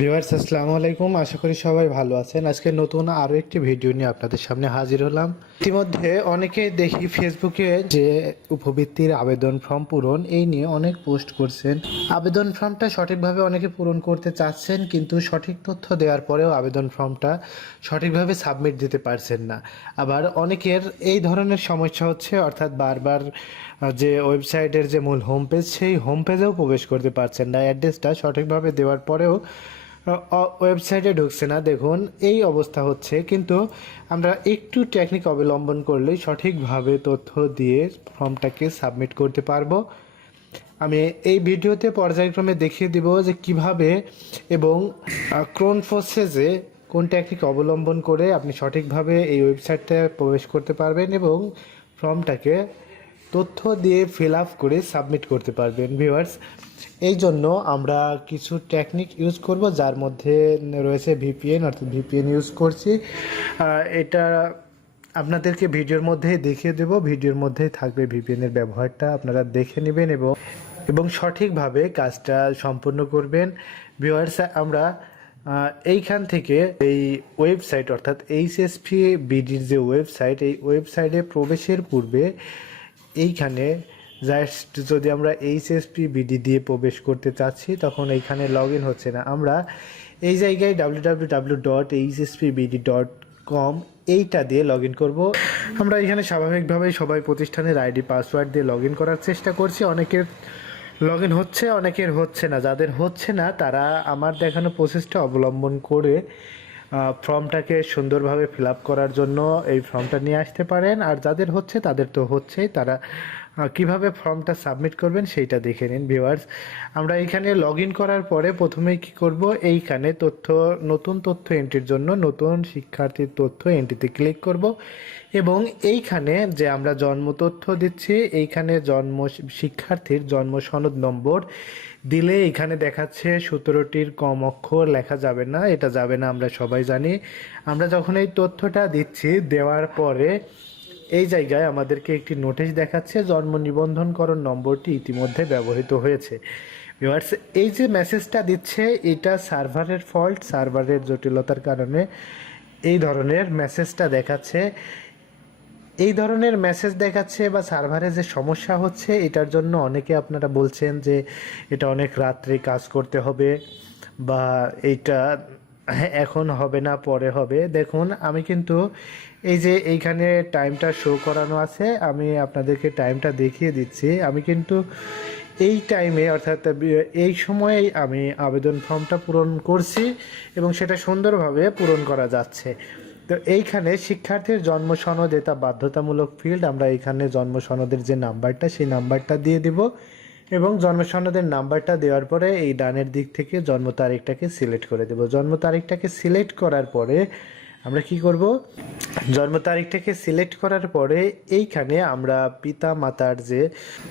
Viewers আসসালামু আলাইকুম, আশা করি সবাই ভালো আছেন। আজকে নতুন আরও একটি ভিডিও নিয়ে আপনাদের সামনে হাজির হলাম। ইতিমধ্যে অনেকেই দেখি ফেসবুকে যে উপবৃত্তির আবেদন ফর্ম পূরণ এই নিয়ে অনেক পোস্ট করছেন। আবেদন ফর্মটা সঠিকভাবে অনেকে পূরণ করতে চাচ্ছেন, কিন্তু সঠিক তথ্য দেওয়ার পরেও আবেদন ফর্মটা সঠিকভাবে সাবমিট দিতে পারছেন না। আবার অনেকের এই ধরনের সমস্যা হচ্ছে, অর্থাৎ বারবার যে ওয়েবসাইটের যে মূল হোম পেজ, সেই হোম পেজেও প্রবেশ করতে পারছেন না। অ্যাড্রেসটা সঠিকভাবে দেওয়ার পরেও ওয়েবসাইটে ঢুকছে না। দেখুন, এই অবস্থা হচ্ছে। কিন্তু আমরা একটু টেকনিক অবলম্বন করলেই সঠিকভাবে তথ্য দিয়ে ফর্মটাকে সাবমিট করতে পারবো। আমি এই ভিডিওতে পর্যায়ক্রমে দেখিয়ে দিব যে কিভাবে এবং কোন প্রসেসে কোন টেকনিক অবলম্বন করে আপনি সঠিকভাবে এই ওয়েবসাইটে প্রবেশ করতে পারবেন এবং ফর্মটাকে তথ্য দিয়ে ফিল আপ করে সাবমিট করতে পারবেন। ভিউয়ার্স, এই জন্য আমরা কিছু টেকনিক ইউজ করব, যার মধ্যে রয়েছে ভিপিএন, অর্থাৎ ভিপিএন ইউজ করছি। এটা আপনাদেরকে ভিডিওর মধ্যেই দেখিয়ে দেব। ভিডিওর মধ্যেই থাকবে ভিপিএনের ব্যবহারটা, আপনারা দেখে নেবেন এবং সঠিকভাবে কাজটা সম্পূর্ণ করবেন। ভিউয়ার্স, আমরা এইখান থেকে এই ওয়েবসাইট, অর্থাৎ এইচএসপি বিডির যে ওয়েবসাইট, এই ওয়েবসাইটে প্রবেশের পূর্বে এইখানে জাস্ট যদি আমরা এইচএসপি বিডি দিয়ে প্রবেশ করতে চাচ্ছি, তখন এইখানে লগ ইন হচ্ছে না। আমরা এই জায়গায় www.hspbd.com এইটা দিয়ে লগ ইন করবো। আমরা এখানে স্বাভাবিকভাবেই সবাই প্রতিষ্ঠানের আইডি পাসওয়ার্ড দিয়ে লগ ইন করার চেষ্টা করছি। অনেকের লগ ইন হচ্ছে, অনেকের হচ্ছে না। যাদের হচ্ছে না তারা আমার দেখানো প্রসেসটা অবলম্বন করে ফর্মটাকে সুন্দরভাবে ফিল আপ করার জন্য এই ফর্মটা নিয়ে আসতে পারেন। আর যাদের হচ্ছে তাদের তো হচ্ছেই, তারা কিভাবে ফর্মটা সাবমিট করবেন সেইটা দেখে নিন। ভিউয়ার্স, আমরা এইখানে লগ ইন করার পরে প্রথমেই কি করব, এইখানে নতুন তথ্য এন্ট্রির জন্য নতুন শিক্ষার্থীর তথ্য এন্ট্রিতে ক্লিক করব এবং এইখানে যে আমরা জন্ম তথ্য দিচ্ছি, এইখানে শিক্ষার্থীর জন্ম সনদ নম্বর দিলে এখানে দেখাচ্ছে 17টির কম অক্ষর লেখা যাবে না। এটা যাবে না, আমরা সবাই জানি। আমরা যখন এই তথ্যটা দিচ্ছি, দেওয়ার পরে এই জায়গায় আমাদেরকে একটি নোটিশ দেখাচ্ছে, জন্ম নিবন্ধনকরণ নম্বরটি ইতিমধ্যে ব্যবহৃত হয়েছে। ভিউয়ার্স, এই যে মেসেজটা দিচ্ছে, এটা সার্ভারের ফল্ট, সার্ভারের জটিলতার কারণে এই ধরনের মেসেজটা দেখাচ্ছে। এই ধরনের মেসেজ দেখাচ্ছে বা সার্ভারে যে সমস্যা হচ্ছে, এটার জন্য অনেকে আপনারা বলছেন যে এটা অনেক রাত্রে কাজ করতে হবে বা এইটা এখন হবে না, পরে হবে। দেখুন, আমি কিন্তু এই যে এইখানে টাইমটা শো করানো আছে, আমি আপনাদেরকে টাইমটা দেখিয়ে দিচ্ছি। আমি কিন্তু এই টাইমে, অর্থাৎ এই সময়েই আমি আবেদন ফর্মটা পূরণ করছি এবং সেটা সুন্দরভাবে পূরণ করা যাচ্ছে। তো এইখানে শিক্ষার্থীর জন্ম সনদ, এটা বাধ্যতামূলক ফিল্ড। আমরা এইখানে জন্ম সনদের যে নাম্বারটা, সেই নাম্বারটা দিয়ে দিব এবং জন্ম সনদের নাম্বারটা দেওয়ার পরে এই ডানের দিক থেকে জন্ম তারিখটাকে সিলেক্ট করে দেব। জন্ম তারিখটাকে সিলেক্ট করার পরে আমরা কি করব, জন্ম তারিখটাকে সিলেক্ট করার পরে এইখানে আমরা পিতা মাতার যে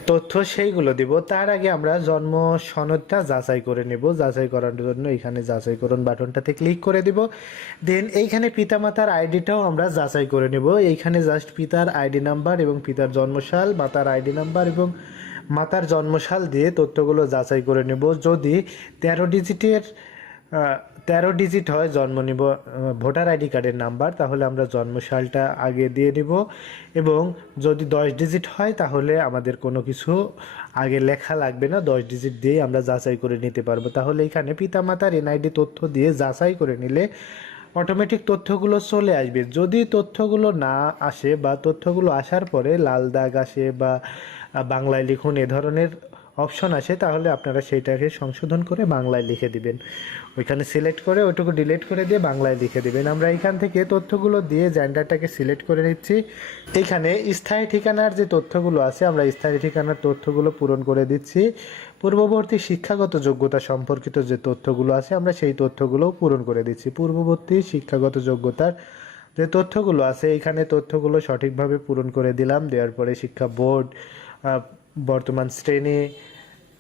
তথ্য সেইগুলো দিব। তার আগে আমরা জন্ম সনদটা যাচাই করে নেব। যাচাই করার জন্য এখানে যাচাই করুন বাটনটাতে ক্লিক করে দিব। দেন এইখানে পিতা মাতার আইডিটাও আমরা যাচাই করে নেব। এইখানে জাস্ট পিতার আইডি নাম্বার এবং পিতার জন্মসাল, মাতার আইডি নাম্বার এবং মাতার জন্মসাল দিয়ে তথ্যগুলো যাচাই করে নেব। যদি 13 ডিজিট হয় ভোটার আইডি কার্ডের নাম্বার, তাহলে আমরা জন্মসালটা আগে দিয়ে দেব এবং যদি 10 ডিজিট হয় তাহলে আমাদের কোনো কিছু আগে লেখা লাগবে না, 10 ডিজিট দিয়ে আমরা যাচাই করে নিতে পারবো। তাহলে এখানে পিতামাতার এনআইডি তথ্য দিয়ে যাচাই করে নিলে অটোমেটিক তথ্যগুলো চলে আসবে। যদি তথ্যগুলো না আসে বা তথ্যগুলো আসার পরে লাল দাগ আসে বা বাংলায় লিখুন এ ধরনের অপশন আসে, তাহলে আপনারা সেইটাকে সংশোধন করে বাংলায় লিখে দিবেন। ওইখানে সিলেক্ট করে ওইটুকু ডিলিট করে দিয়ে বাংলায় লিখে দিবেন। আমরা এইখান থেকে তথ্যগুলো দিয়ে জেন্ডারটাকে সিলেক্ট করে নিচ্ছি। এইখানে স্থায়ী ঠিকানার যে তথ্যগুলো আছে, আমরা স্থায়ী ঠিকানার তথ্যগুলো পূরণ করে দিচ্ছি। পূর্ববর্তী শিক্ষাগত যোগ্যতা সম্পর্কিত যে তথ্যগুলো আছে, আমরা সেই তথ্যগুলোও পূরণ করে দিচ্ছি। পূর্ববর্তী শিক্ষাগত যোগ্যতার যে তথ্যগুলো আছে, এখানে তথ্যগুলো সঠিকভাবে পূরণ করে দিলাম। দেওয়ার পরে শিক্ষা বোর্ড, বর্তমান শ্রেণী,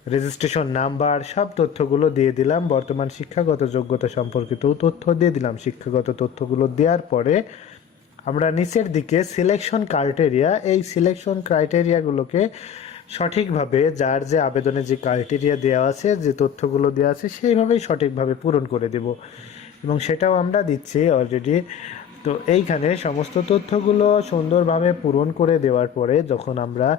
রেজিস্ট্রেশন নাম্বার, সব তথ্যগুলো দিয়ে দিলাম। বর্তমান শিক্ষাগত যোগ্যতা সম্পর্কিতও তথ্য দিয়ে দিলাম। শিক্ষাগত তথ্যগুলো দেওয়ার পরে আমরা নিচের দিকে সিলেকশন ক্রাইটেরিয়া, এই সিলেকশন ক্রাইটেরিয়াগুলোকে সঠিকভাবে যার যে আবেদনে যে ক্রাইটেরিয়া দেওয়া আছে, যে তথ্যগুলো দেওয়া আছে সেইভাবেই সঠিকভাবে পূরণ করে দেব, এবং সেটাও আমরা দিচ্ছি অলরেডি। তো এইখানে সমস্ত তথ্যগুলো সুন্দরভাবে পূরণ করে দেওয়ার পরে যখন আমরা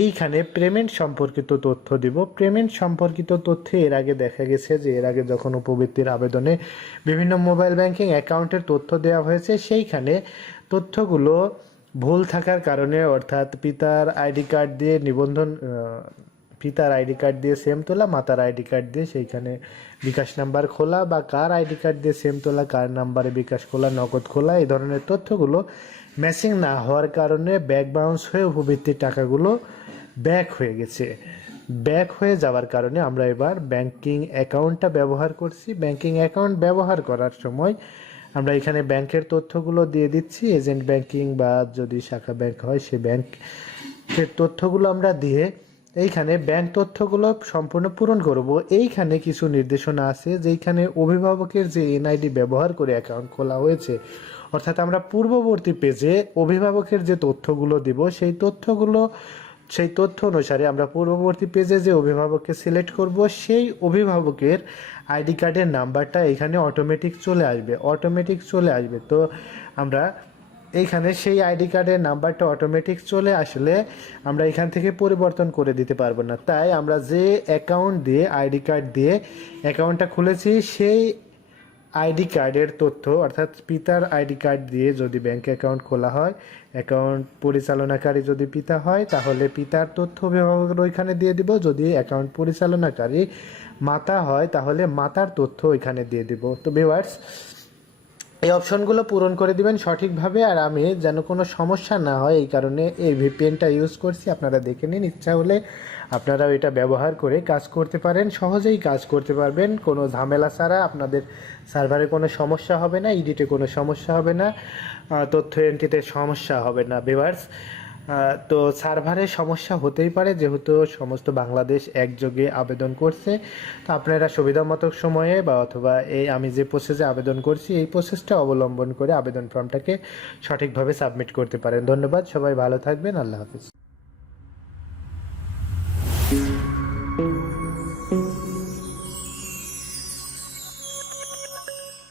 এইখানে পেমেন্ট সম্পর্কিত তথ্য দিব, পেমেন্ট সম্পর্কিত তথ্যে এর আগে দেখা গেছে যে এর আগে যখন উপবৃত্তির আবেদনে বিভিন্ন মোবাইল ব্যাংকিং অ্যাকাউন্টের তথ্য দেওয়া হয়েছে, সেইখানে তথ্যগুলো ভুল থাকার কারণে, অর্থাৎ পিতার আইডি কার্ড দিয়ে নিবন্ধন, পিতার আইডি কার্ড দিয়ে সেম তোলা, মাতার আইডি কার্ড দিয়ে সেইখানে বিকাশ নাম্বার খোলা, বা কার আইডি কার্ড দিয়ে সেম তোলা, কার নাম্বারে বিকাশ খোলা, নগদ খোলা, এই ধরনের তথ্যগুলো ম্যাচিং না হওয়ার কারণে ব্যাক বাউন্স হয়ে উপবৃত্তির টাকাগুলো ব্যাক হয়ে গেছে। ব্যাক হয়ে যাওয়ার কারণে আমরা এবার ব্যাংকিং অ্যাকাউন্টটা ব্যবহার করছি। ব্যাংকিং অ্যাকাউন্ট ব্যবহার করার সময় আমরা এখানে ব্যাংকের তথ্যগুলো দিয়ে দিচ্ছি, এজেন্ট ব্যাংকিং বা যদি শাখা ব্যাংক হয় সে ব্যাংকের তথ্যগুলো আমরা দিয়ে এইখানে ব্যাংক তথ্যগুলো সম্পূর্ণ পূরণ করব। এইখানে কিছু নির্দেশনা আছে, যেইখানে অভিভাবকের যে এনআইডি ব্যবহার করে অ্যাকাউন্ট খোলা হয়েছে, অর্থাৎ আমরা পূর্ববর্তী পেজে অভিভাবকের যে তথ্যগুলো দিব সেই তথ্য অনুসারে আমরা পূর্ববর্তী পেজে যে অভিভাবককে সিলেক্ট করব, সেই অভিভাবকের আইডি কার্ডের নাম্বারটা এখানে অটোমেটিক চলে আসবে। তো আমরা এইখানে সেই আইডি কার্ডের নাম্বারটা অটোমেটিক চলে আসলে আমরা এখান থেকে পরিবর্তন করে দিতে পারবো না। তাই আমরা যে অ্যাকাউন্ট দিয়ে আইডি কার্ড দিয়ে অ্যাকাউন্টটা খুলেছি, সেই আইডি কার্ডের তথ্য, অর্থাৎ পিতার আইডি কার্ড দিয়ে যদি ব্যাংক অ্যাকাউন্ট খোলা হয়, অ্যাকাউন্ট পরিচালনাকারী যদি পিতা হয় তাহলে পিতার তথ্য অভিভাবকের ওইখানে দিয়ে দিব, যদি অ্যাকাউন্ট পরিচালনাকারী মাতা হয় তাহলে মাতার তথ্য ওইখানে দিয়ে দিব। তো ভিউয়ার্স, এই অপশনগুলো পূরণ করে দিবেন সঠিকভাবে। আর আমি যেন কোনো সমস্যা না হয় এই কারণে এই ভিপিএনটা ইউজ করছি, আপনারা দেখে নিন। ইচ্ছা হলে আপনারাও এটা ব্যবহার করে কাজ করতে পারেন, সহজেই কাজ করতে পারবেন কোনো ঝামেলা ছাড়া। আপনাদের সার্ভারে কোনো সমস্যা হবে না, এডিটে কোনো সমস্যা হবে না, তথ্য এন্ট্রিতে সমস্যা হবে না ভিউয়ার্স। তো সার্ভারে সমস্যা হতেই পারে, যেহেতু সমস্ত বাংলাদেশ একযোগে আবেদন করছে। তো আপনারা সুবিধামতো সময়ে বা অথবা এই আমি যে প্রসেসে আবেদন করছি এই প্রসেসটা অবলম্বন করে আবেদন ফর্মটাকে সঠিকভাবে সাবমিট করতে পারেন। ধন্যবাদ, সবাই ভালো থাকবেন, আল্লাহ হাফিজ।